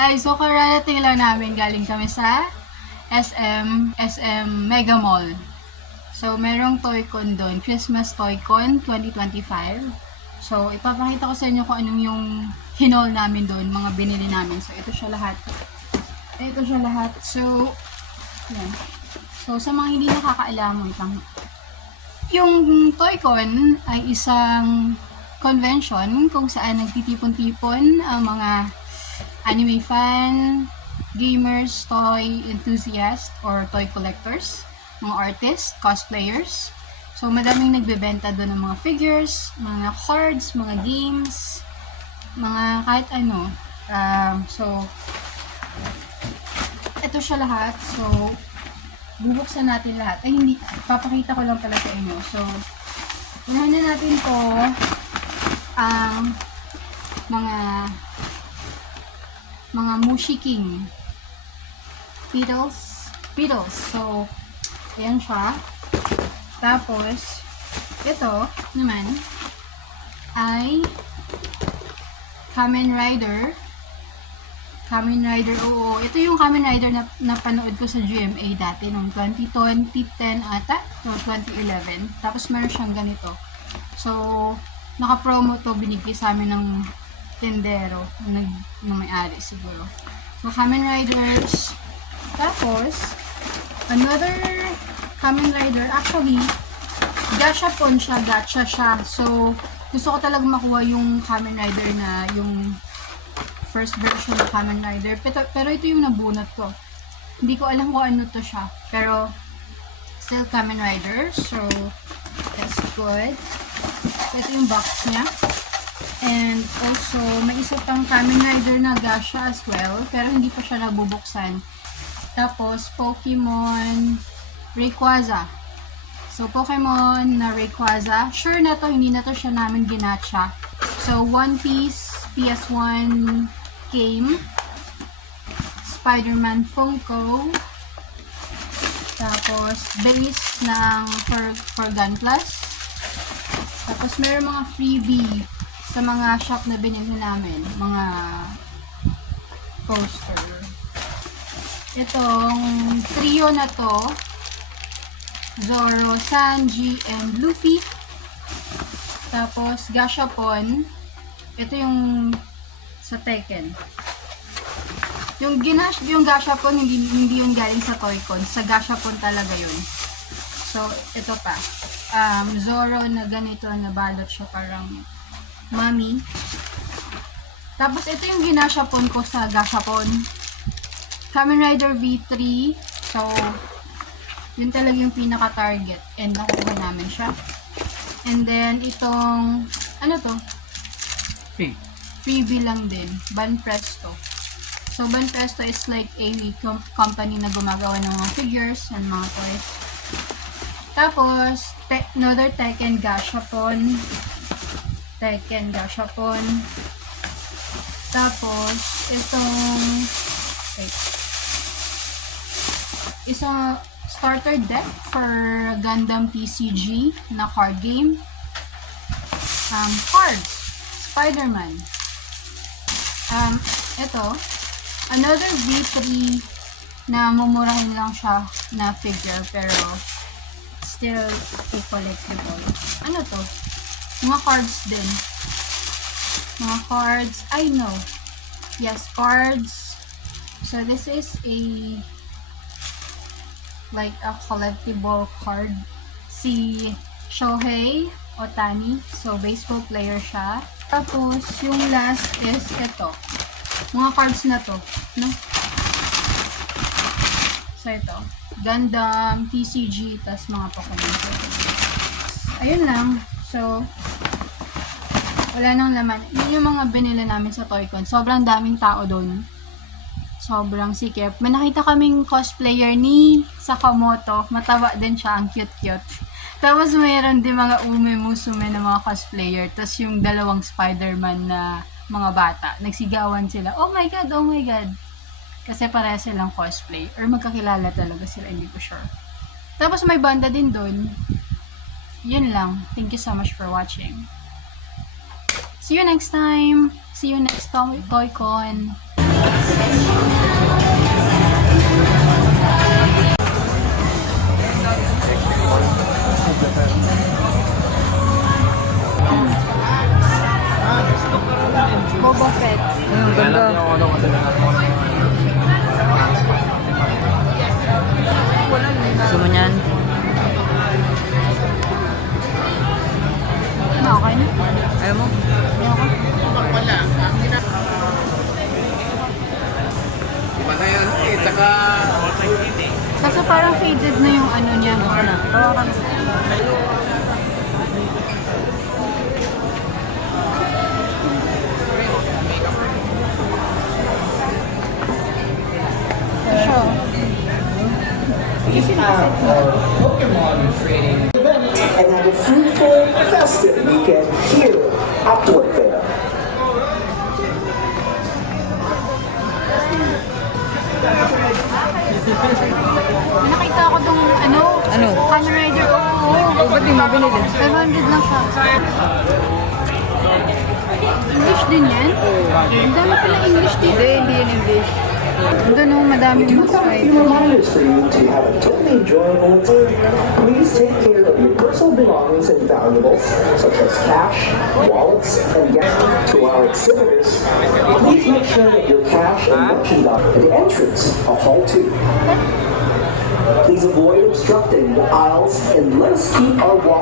Ay, so kararating lang namin, galing kami sa SM Mega Mall. So, merong Toy-Con doon, Christmas Toy-Con 2025. So, ipapakita ko sa inyo kung anong yung hinol namin doon, mga binili namin. So, ito siya lahat. So, yan. So, sa mga hindi nakakaalam, yung Toy-Con ay isang convention kung saan nagtitipon-tipon ang mga anime fan, gamers, toy enthusiasts, or toy collectors, mga artists, cosplayers. So, madaming nagbebenta doon ng mga figures, mga cards, mga games, mga kahit ano. So, ito siya lahat. So, bubuksan natin lahat. Ay, hindi. Papakita ko lang pala sa inyo. So, unahan na natin to ang mga Mushi King Beatles. So, ayan siya. Tapos, ito naman ay Kamen Rider. Oo. Ito yung Kamen Rider na napanood ko sa GMA dati noong 2010 ata, or 2011. Tapos meron siyang ganito. So, naka-promo to, binigay sa amin ng tendero na may-ari siguro. So, Kamen Riders. Tapos, another Kamen Rider, actually, gacha siya. So, gusto ko talaga makuha yung Kamen Rider na yung first version ng Kamen Rider. Pero ito yung nabunot ko. Hindi ko alam kung ano to siya. Pero, still Kamen Rider. So, that's good. Ito yung box niya. And also, may isa pang Kamen Rider na gacha as well. Pero hindi pa siya nabubuksan. Tapos, Pokemon Rayquaza. So, Pokemon na Rayquaza. Sure na to, hindi na to siya namin ginacha. So, One Piece PS1 game. Spider-Man Funko. Tapos, base ng for Gun Plus. Tapos, meron mga freebie sa mga shop na binili namin. Mga poster. Itong trio na to, Zoro, Sanji, and Luffy. Tapos, Gashapon. Ito yung sa Tekken. Yung Gashapon, hindi yung galing sa Toy-Con. Sa Gashapon talaga yun. So, ito pa. Zoro na ganito, nabalot siya parang mami. Tapos, ito yung ginashapon ko sa Gashapon. Kamen Rider V3. So, yun talaga yung pinaka-target. And nakuha namin siya. And then, itong, ano to? Freebie lang din. Banpresto. So, Banpresto is like a company na gumagawa ng mga figures and mga toys. Tapos, another Tekken Gashapon. Tapos, itong isang starter deck for Gundam TCG na card game. Cards. Spider-Man. Ito, another V3 na mumurahin lang siya na figure pero still a collectible. Ano to? Mga cards din. I know. Yes, cards. So, this is like a collectible card. Si Shohei Ohtani. So, baseball player siya. Tapos, yung last is ito. Mga cards na to. No? So, ito. Gundam, TCG, tas mga Pokemon. Ayun lang. So, wala nang laman. Yun yung mga binili namin sa Toy-Con. Sobrang daming tao doon. Sobrang sikip. May nakita kaming cosplayer ni Sakamoto. Mataba din siya. Ang cute-cute. Tapos mayroon din mga Ume Musume na mga cosplayer. Tapos yung dalawang Spider-Man na mga bata. Nagsigawan sila. Oh my God! Kasi pareha silang cosplay. Or magkakilala talaga sila. Hindi ko sure. Tapos may banda din doon. Yun lang. Thank you so much for watching. See you next time. See you next Toy-Con. Boba Fett. Ganda. Gusto mo niyan? Okay na. Ayaw mo? Iba na yan eh, tsaka... Kasi parang faded na yung ano niya. Tawa ka na. Siya. And have a fruitful, festive weekend here at Toy Fair. Nakita ko tong ano? Ano? Kamen Rider. Oo. Ba't di mo binili? 700 lang siya. English din yan? Ang dami pala English dito. Hindi yan English. Doon oh, madami We do mas have a right. few reminders for you to have a totally enjoyable day. Please take care of your personal belongings and valuables, such as cash, wallets, and gas. To our exhibitors, please make sure that your cash and merchandise at the entrance of Hall 2. Please avoid obstructing the aisles and let us keep our walk.